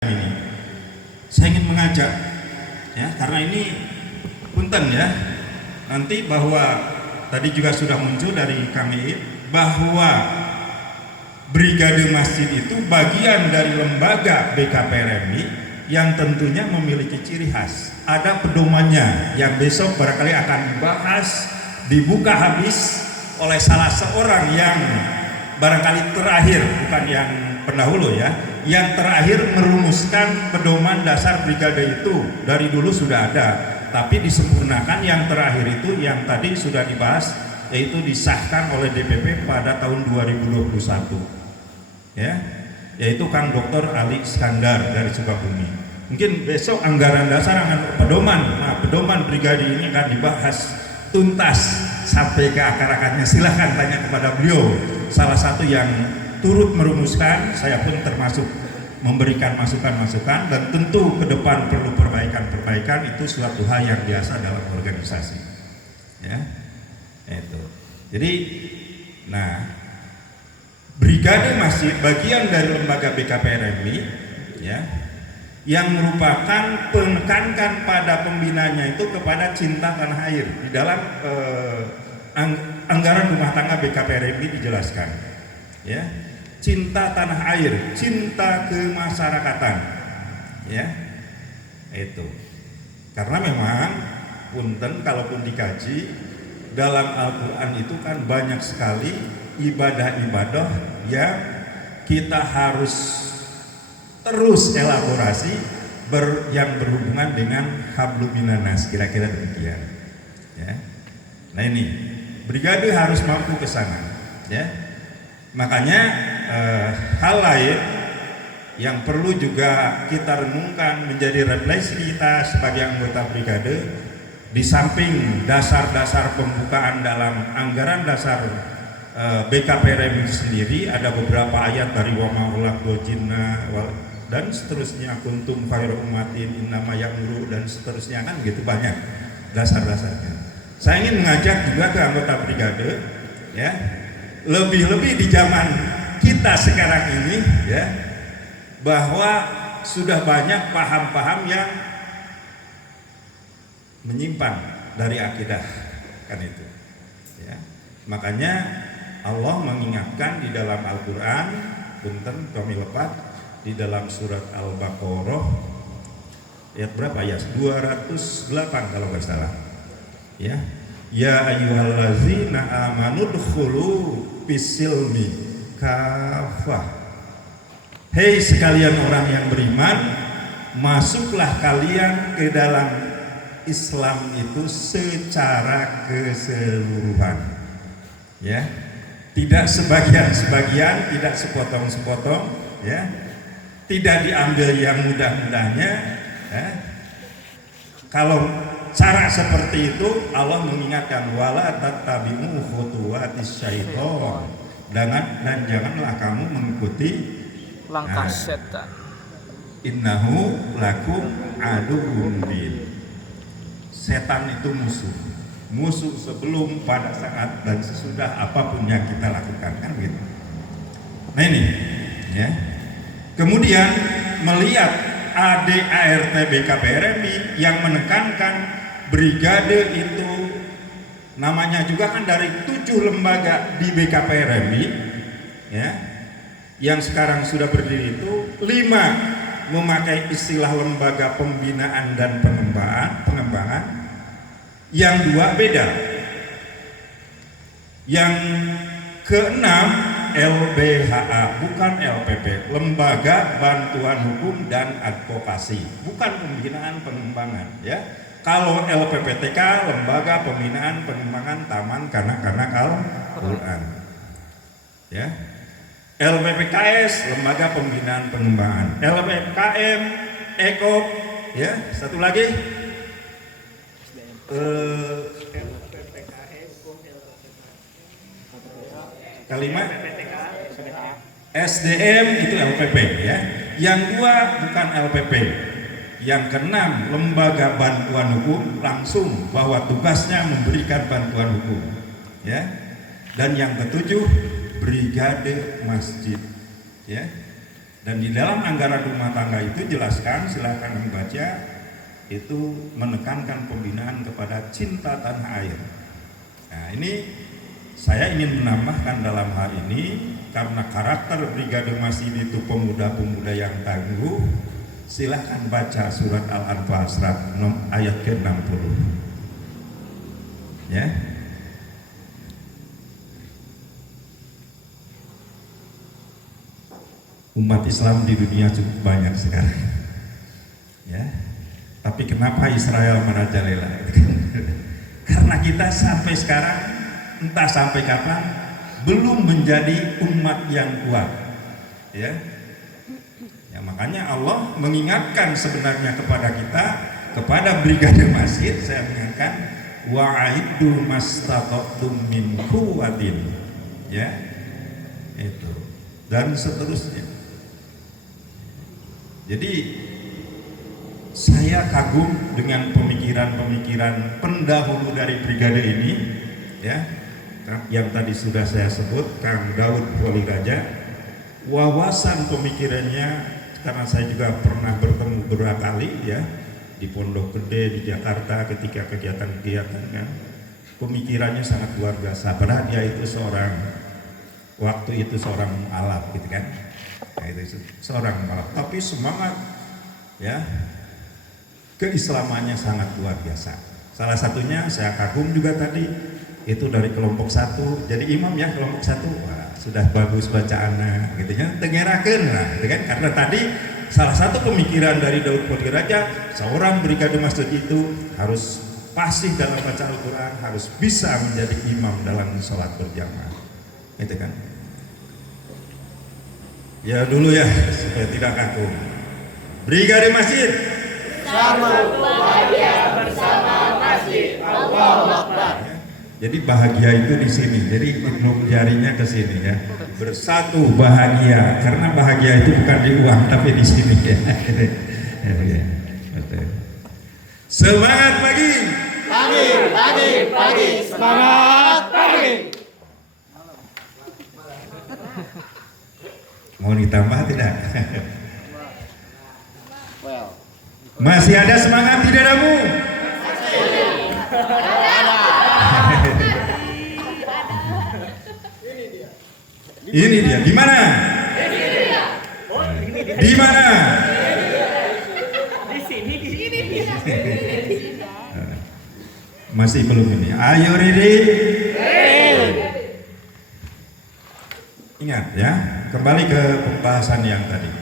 ini. Saya ingin mengajak ya, karena ini punten ya, nanti bahwa tadi juga sudah muncul dari kami bahwa Brigade Masjid itu bagian dari lembaga BKPRMI yang tentunya memiliki ciri khas. Ada pedomannya yang besok barangkali akan dibahas, dibuka habis oleh salah seorang yang barangkali terakhir, bukan yang pendahulu ya, yang terakhir merumuskan pedoman dasar brigade itu. Dari dulu sudah ada, tapi disempurnakan yang terakhir itu yang tadi sudah dibahas, yaitu disahkan oleh DPP pada tahun 2021 ya, yaitu Kang Dr. Ali Iskandar dari Sukabumi. Mungkin besok anggaran dasar pedoman, pedoman brigade ini akan dibahas tuntas sampai ke akar-akarnya. Silahkan tanya kepada beliau, salah satu yang turut merumuskan. Saya pun termasuk memberikan masukan-masukan, dan tentu ke depan perlu perbaikan-perbaikan. Itu suatu hal yang biasa dalam organisasi ya, itu. Jadi Brigade Masjid bagian dari lembaga BKPRMI ya, yang merupakan penekankan pada pembinanya itu kepada cinta tanah air. Di dalam anggaran rumah tangga BKPRMI dijelaskan ya, cinta tanah air, cinta kemasyarakatan ya, itu. Karena memang punten, kalaupun dikaji dalam Al-Quran itu kan banyak sekali ibadah-ibadah yang kita harus terus elaborasi yang berhubungan dengan hablum minanas, kira-kira demikian ya. Nah ini brigade harus mampu ke sana ya. Makanya hal lain yang perlu juga kita renungkan menjadi refleksi kita sebagai anggota brigade, di samping dasar-dasar pembukaan dalam anggaran dasar BKPRMI sendiri, ada beberapa ayat dari wa ma'ulaq jinna dan seterusnya, kuntum khairu ummatin innama ya'muru dan seterusnya, kan gitu banyak dasar-dasarnya. Saya ingin mengajak juga ke anggota brigade ya, lebih-lebih di zaman kita sekarang ini ya, bahwa sudah banyak paham-paham yang menyimpang dari akidah, kan itu ya. Makanya Allah mengingatkan di dalam Al-Quran, punten kami lepat, di dalam surat Al-Baqarah ayat berapa ya, 208 kalau nggak salah ya, ya ayyuhallazina amanu dkhulu fisilmi kafah, hei sekalian orang yang beriman, masuklah kalian ke dalam Islam itu secara keseluruhan ya, tidak sebagian-sebagian, tidak sepotong-sepotong ya, tidak diambil yang mudah-mudahnya ya. Kalau cara seperti itu Allah mengingatkan, wala tattabi'u khutuwatis syaiton, dan janganlah kamu mengikuti langkah setan. Innahu lakum aduwwun mubin. Setan itu musuh sebelum, pada saat, dan sesudah apapun yang kita lakukan, kan gitu. Nah ini ya. Kemudian melihat ADART BKPRMI yang menekankan brigade itu, namanya juga kan dari 7 lembaga di BKPRMI ya, yang sekarang sudah berdiri itu 5 memakai istilah lembaga pembinaan dan pengembangan, yang 2 beda. Yang ke-6 LBHA, bukan LPP, Lembaga Bantuan Hukum dan Advokasi, bukan pembinaan pengembangan ya. Kalau LPPTK, Lembaga Pembinaan Pengembangan Taman Kanak-kanak Al-Quran ya. LPPKS, Lembaga Pembinaan Pengembangan. LPKM, Eko ya, satu lagi kalimat SDM itu LPP ya. Yang 2 bukan LPP. Yang ke-6 Lembaga Bantuan Hukum, langsung bahwa tugasnya memberikan bantuan hukum ya. Dan yang ke-7 Brigade Masjid ya. Dan di dalam anggaran rumah tangga itu jelaskan, silakan membaca, itu menekankan pembinaan kepada cinta tanah air. Nah, ini saya ingin menambahkan dalam hal ini, karena karakter Brigade Masin itu pemuda-pemuda yang tangguh, silahkan baca surat Al-Anfal ayat ke-60. Ya. Umat Islam di dunia cukup banyak sekarang. Ya. Tapi kenapa Israel merajalela? Karena kita sampai sekarang, entah sampai kapan, belum menjadi umat yang kuat. Ya. Ya, makanya Allah mengingatkan sebenarnya kepada kita, kepada Brigade Masjid, saya mengingatkan wa'iddu mastata'tum min quwwatin. Ya. Itu. Dan seterusnya. Jadi saya kagum dengan pemikiran-pemikiran pendahulu dari brigade ini, ya, yang tadi sudah saya sebut, Kang Daud Poliraja. Wawasan pemikirannya, karena saya juga pernah bertemu beberapa kali, ya, di Pondok Gede di Jakarta ketika kegiatan-kegiatannya, pemikirannya sangat luar biasa. Padahal dia itu waktu itu seorang alat, gitu kan. Nah, itu seorang malah, tapi semangat, ya, keislamannya sangat luar biasa. Salah satunya saya kagum juga tadi, itu dari kelompok 1, jadi imam ya kelompok 1, wah, sudah bagus bacaannya, gitu ya, tengerakeun lah, gitu kan. Karena tadi salah satu pemikiran dari Daud Poliraja, seorang brigade masjid itu harus fasih dalam baca Al-Quran, harus bisa menjadi imam dalam sholat berjamaah, gitu kan. Ya dulu ya, supaya tidak kaku. Brigade Masjid Sama bahagia bersama masjid. Allahu Akbar. Jadi bahagia itu di sini. Jadi Ibnu jarinya ke sini ya. Bersatu bahagia, karena bahagia itu bukan di uang tapi di sini ya. Semangat pagi. Pagi. Semangat pagi. Mau ditambah tidak? Masih ada semangat di dadamu? Ini dia. Di mana? Di mana? Di sini. Masih belum ini. Ayo ready? Ingat ya, kembali ke pembahasan yang tadi.